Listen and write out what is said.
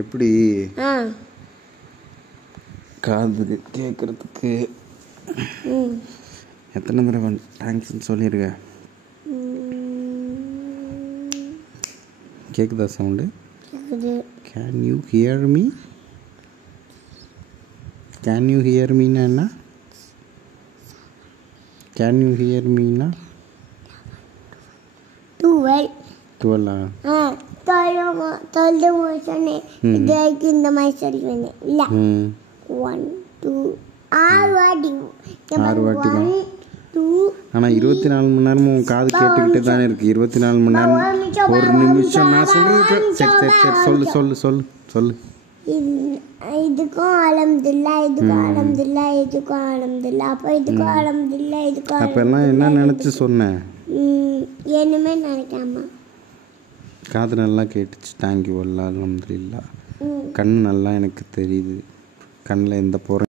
எப்படி காது கேட்குறதுக்கு எத்தனை தடவை தேங்க்ஸ்ன்னு சொல்லியிருக்க? கேட்குதா sound? Can you hear me? Can you hear மீனா என்ன? கேன் யூ ஹியர் மீனா 12 இந்த மாதிரி சொல்லுவேன் இல்ல. 1 2 6 வாட்டி 6 வாட்டி தான். ஆனால் 24 மணி நேரமும் காது கேட்டுக்கிட்டே தானே இருக்குது. 24 மணி நேரம் ஒரு நிமிஷம் நான் சொல்கிறது. சரி சொல்லு சொல்லு சொல்லு சொல்லு. இதுக்கும் அல்ஹம்துலில்லா, இதுக்கும் அல்ஹம்துலில்லா, இதுக்கும் அல்ஹம்துலில்லா, அப்போ இதுக்கும் அல்ஹம்துலில்லா, இதுக்கும் அப்போல்லாம் என்ன நினச்சி சொன்னேன்? என்னமே நினைக்காம. காது நல்லா கேட்டுச்சு. தேங்க்யூ அல்லா அல்ஹம்துலில்லா. கண் நல்லா எனக்கு தெரியுது. கண்ணில் எந்த போகிற